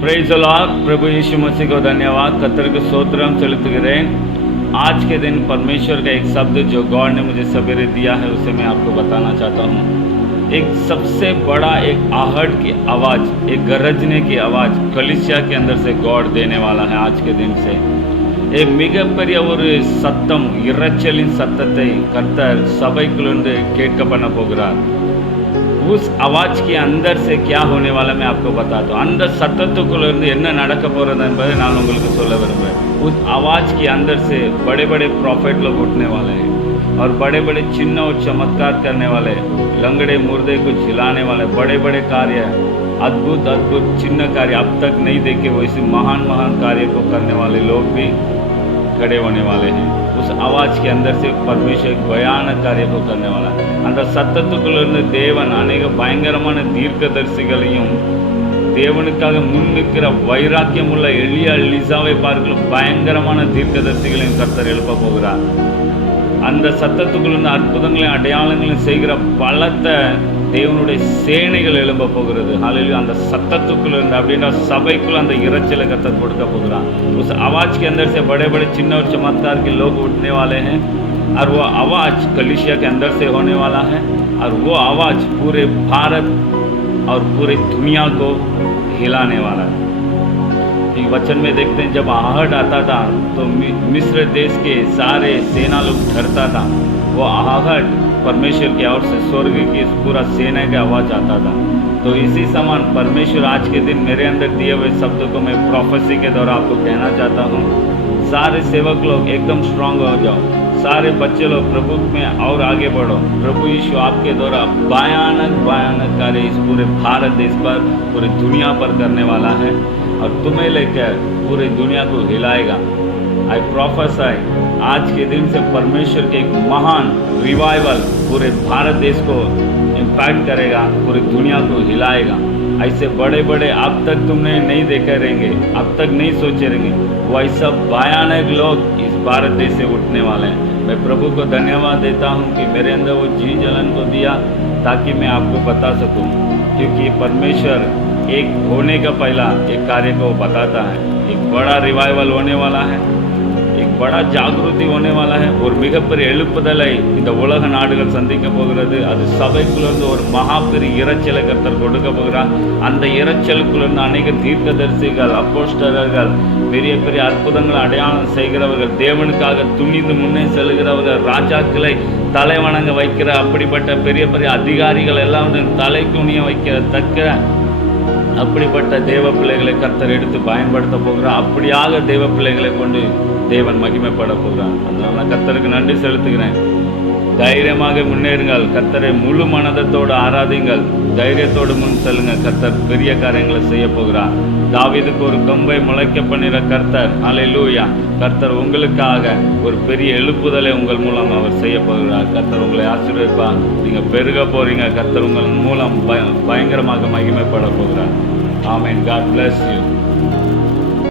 Praise the lord. प्रभु यीशु मसीह को धन्यवाद, कतर को स्तोत्रम चलुतुगिरेन। आज के दिन परमेश्वर का एक शब्द जो गॉड ने मुझे सवेरे दिया है उसे मैं आपको बताना चाहता हूँ। एक सबसे बड़ा एक आहट की आवाज़, एक गरजने की आवाज़ कलीसिया के अंदर से गॉड देने वाला है आज के दिन से। एक மிகப்பெரிய ஒரு சத்தம், இரைச்சலின் சத்தத்தை கர்த்தர் சபைக்குள்ளிருந்து கேட்க பண்ண போகிறார்। उस आवाज़ के अंदर से क्या होने वाला मैं आपको बताता हूँ। அந்த சத்தத்துக்குள்ளிருந்து என்ன நடக்க போகிறது என்பதை நான் உங்களுக்கு சொல்ல விரும்புகிறேன்। उस आवाज़ के अंदर से बड़े बड़े प्रॉफिट लोग उठने वाले हैं और बड़े बड़े चिन्ह और चमत्कार करने वाले, लंगड़े मुर्दे को झिलाने वाले, बड़े बड़े कार्य, अद्भुत अद्भुत चिन्ह कार्य अब तक नहीं देखे वैसे महान महान कार्य को करने वाले लोग भी खड़े होने वाले हैं। उस आवाज़ के अंदर से परमेश्वर एक भयानक कार्य को करने वाला है। அந்த சத்தத்துக்குள்ளிருந்து தேவன் அநேக பயங்கரமான தீர்க்கதரிசிகளையும் தேவனுக்காக முன் நிற்கிற வைராக்கியம் உள்ள எளியா எலிசாவை பார்க்கலும் பயங்கரமான தீர்க்கதரிசிகளையும் கர்த்தர் எழுப்ப போகிறார்। அந்த சத்தத்துக்குள்ளிருந்து அற்புதங்களையும் அடையாளங்களையும் செய்கிற பலத்த தேவனுடைய சேனைகள் எழும்ப போகிறது। हालेलुया। அந்த சத்தத்துக்குள்ளிருந்து அப்படின்னா சபைக்குள்ள அந்த இரைச்சலை கர்த்தர் கொடுக்க போகிறார்। उस आवाज़ के अंदर से बड़े बड़े चिन्ह और चमत्कार के लोग उठने वाले हैं और वो आवाज़ कलीसिया के अंदर से होने वाला है और वो आवाज़ पूरे भारत और पूरी दुनिया को हिलाने वाला है। वचन में देखते हैं जब आहट आता था तो मिस्र देश के सारे सेना लोग डरता था। वो आहट परमेश्वर की ओर से स्वर्ग की पूरा सेना का आवाज़ आता था। तो इसी समान परमेश्वर आज के दिन मेरे अंदर दिए हुए शब्दों को मैं प्रोफेसी के द्वारा आपको कहना चाहता हूँ। सारे सेवक लोग एकदम स्ट्रांग हो जाओ, सारे बच्चे लोग प्रभु में और आगे बढ़ो। प्रभु यीशु आपके द्वारा भयानक भयानक कार्य इस पूरे भारत देश पर, पूरी दुनिया पर करने वाला है और तुम्हें लेकर पूरी दुनिया को हिलाएगा। आई प्रोफेसाई आज के दिन से परमेश्वर के एक महान रिवाइवल पूरे भारत देश को इम्पैक्ट करेगा, पूरी दुनिया को हिलाएगा। ऐसे बड़े बड़े अब तक तुमने नहीं देखे रहेंगे, अब तक नहीं सोचे रहेंगे, वैसा भयानक लोग इस भारत देश से उठने वाले हैं। मैं प्रभु को धन्यवाद देता हूँ कि मेरे अंदर वो जी जलन को दिया ताकि मैं आपको बता सकूँ, क्योंकि परमेश्वर एक होने का पहला एक कार्य को बताता है। एक बड़ा रिवाइवल होने वाला है, एक बड़ा जागृति होने वाला है और மிகப்பெரிய எழுப்புதலை இந்த உலக நாடுகள் சந்திக்க போகிறது। அது சபைக்குள்ளிருந்து ஒரு மகாபெரிய இரைச்சலை கர்த்தர் கொடுக்க போகிறார்। அந்த இரைச்சலுக்குள்ளிருந்து அநேக தீர்க்கதரிசிகள், அப்போஸ்தலர்கள், பெரிய பெரிய அற்புதங்களை அடையாளம் செய்கிறவர்கள், தேவனுக்காக துணிந்து முன்னே செல்கிறவர்கள், ராஜாக்களை தலை வணங்க வைக்கிற அப்படிப்பட்ட பெரிய பெரிய அதிகாரிகள் எல்லாம் தலை குனிய வைக்கத்தக்க அப்படிப்பட்ட தேவ பிள்ளைகளை கர்த்தர் எடுத்து பயன்படுத்த போகிறார்। அப்படியாக தேவ பிள்ளைகளை கொண்டு தேவன் மகிமைப்பட போகிறார்। அதனால நான் கர்த்தருக்கு நன்றி செலுத்துகிறேன்। தைரியமாக முன்னேறுங்கள், கர்த்தரை முழு மனதத்தோடு ஆராதிங்கள், தைரியத்தோடு முன் செல்லுங்க। கர்த்தர் பெரிய காரியங்களை செய்ய போகிறார்। தாவீதுக்கு ஒரு கொம்பை முளைக்க பண்ணிற கர்த்தர், ஹல்லேலூயா, கர்த்தர் உங்களுக்காக ஒரு பெரிய எழுப்புதலை உங்கள் மூலம் அவர் செய்ய போகிறார்। கர்த்தர் உங்களை ஆசீர்வதிப்பார், நீங்கள் பெருக போறீங்க। கர்த்தர் உங்கள் மூலம் பயங்கரமாக மகிமைப்பட போகிறார்। ஆமென்। God bless you.